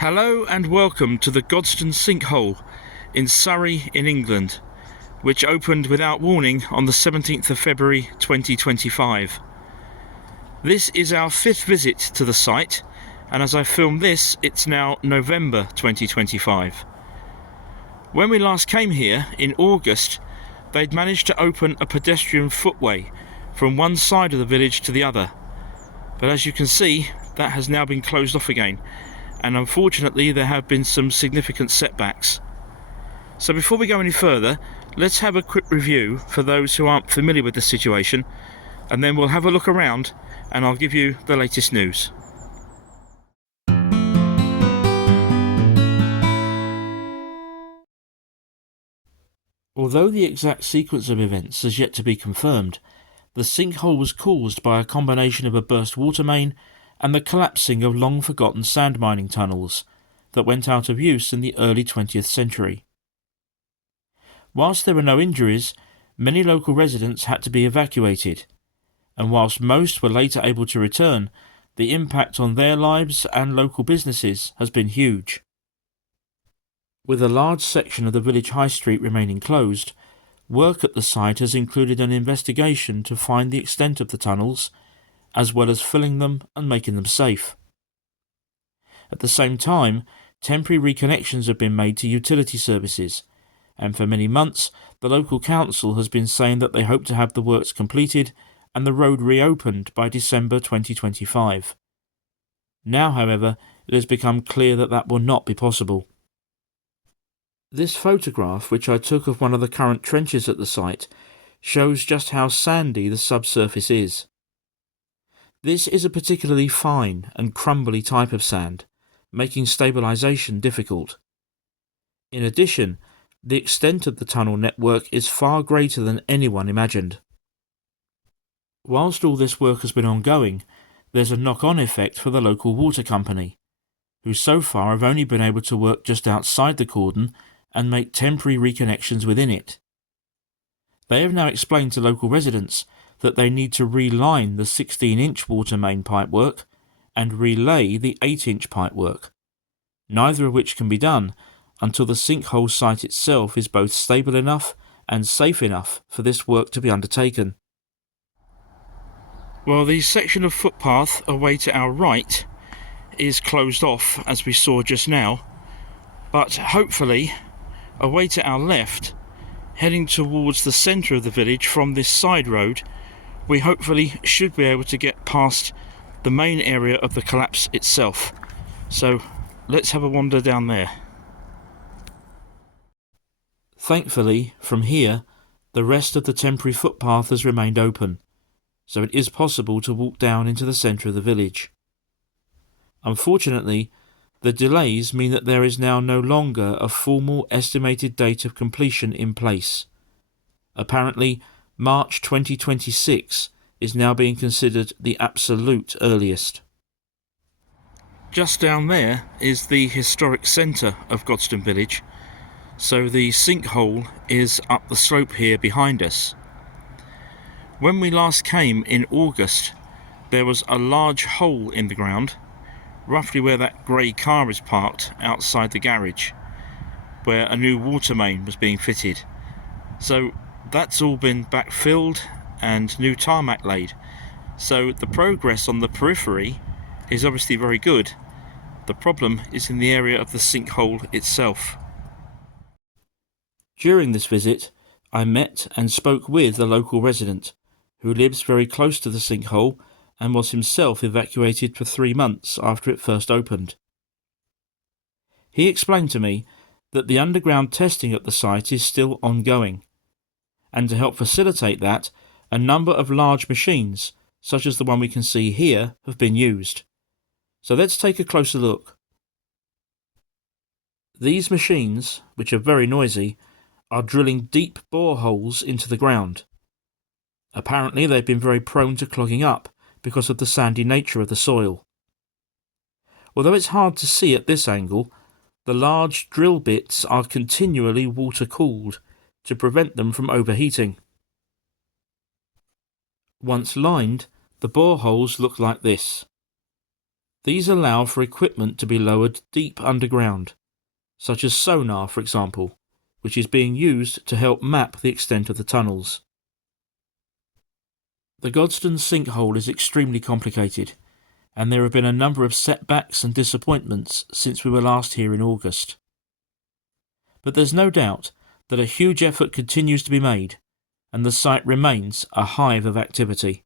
Hello and welcome to the Godstone Sinkhole in Surrey in England, which opened without warning on the 17th of February 2025. This is our fifth visit to the site, and as I film this, it's now November 2025. When we last came here in August, they'd managed to open a pedestrian footway from one side of the village to the other, but as you can see, that has now been closed off again, and unfortunately there have been some significant setbacks. So before we go any further, let's have a quick review for those who aren't familiar with the situation, and then we'll have a look around and I'll give you the latest news. Although the exact sequence of events has yet to be confirmed, the sinkhole was caused by a combination of a burst water main and the collapsing of long-forgotten sand mining tunnels that went out of use in the early 20th century. Whilst there were no injuries, many local residents had to be evacuated, and whilst most were later able to return, the impact on their lives and local businesses has been huge. With a large section of the village high street remaining closed, work at the site has included an investigation to find the extent of the tunnels, as well as filling them and making them safe. At the same time, temporary reconnections have been made to utility services, and for many months the local council has been saying that they hope to have the works completed and the road reopened by December 2025. Now, however, it has become clear that that will not be possible. This photograph, which I took of one of the current trenches at the site, shows just how sandy the subsurface is. This is a particularly fine and crumbly type of sand, making stabilisation difficult. In addition, the extent of the tunnel network is far greater than anyone imagined. Whilst all this work has been ongoing, there's a knock-on effect for the local water company, who so far have only been able to work just outside the cordon and make temporary reconnections within it. They have now explained to local residents that they need to reline the 16-inch water main pipework and relay the 8-inch pipework, neither of which can be done until the sinkhole site itself is both stable enough and safe enough for this work to be undertaken. Well, the section of footpath away to our right is closed off, as we saw just now, but hopefully away to our left, heading towards the centre of the village from this side road, we hopefully should be able to get past the main area of the collapse itself. So let's have a wander down there. Thankfully, from here, the rest of the temporary footpath has remained open, so it is possible to walk down into the centre of the village. Unfortunately, the delays mean that there is now no longer a formal estimated date of completion in place. Apparently, March 2026 is now being considered the absolute earliest. Just down there is the historic centre of Godstone Village, so the sinkhole is up the slope here behind us. When we last came in August, there was a large hole in the ground, roughly where that grey car is parked outside the garage, where a new water main was being fitted. So that's all been backfilled and new tarmac laid. So the progress on the periphery is obviously very good. The problem is in the area of the sinkhole itself. During this visit, I met and spoke with a local resident who lives very close to the sinkhole and was himself evacuated for 3 months after it first opened. He explained to me that the underground testing at the site is still ongoing, and to help facilitate that, a number of large machines, such as the one we can see here, have been used. So let's take a closer look. These machines, which are very noisy, are drilling deep boreholes into the ground. Apparently they've been very prone to clogging up because of the sandy nature of the soil. Although it's hard to see at this angle, the large drill bits are continually water-cooled to prevent them from overheating. Once lined, the boreholes look like this. These allow for equipment to be lowered deep underground, such as sonar, for example, which is being used to help map the extent of the tunnels. The Godstone Sinkhole is extremely complicated, and there have been a number of setbacks and disappointments since we were last here in August. But there's no doubt that a huge effort continues to be made, and the site remains a hive of activity.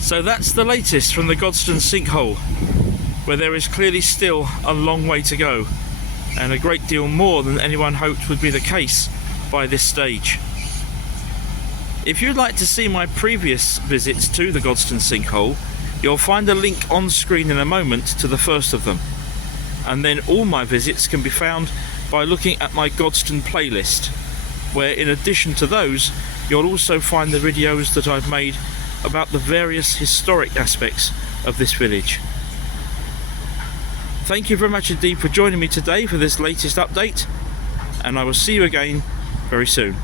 So that's the latest from the Godstone Sinkhole, where there is clearly still a long way to go, and a great deal more than anyone hoped would be the case by this stage. If you'd like to see my previous visits to the Godstone Sinkhole, you'll find a link on screen in a moment to the first of them, and then all my visits can be found by looking at my Godstone playlist, where in addition to those you'll also find the videos that I've made about the various historic aspects of this village. Thank you very much indeed for joining me today for this latest update, and I will see you again very soon.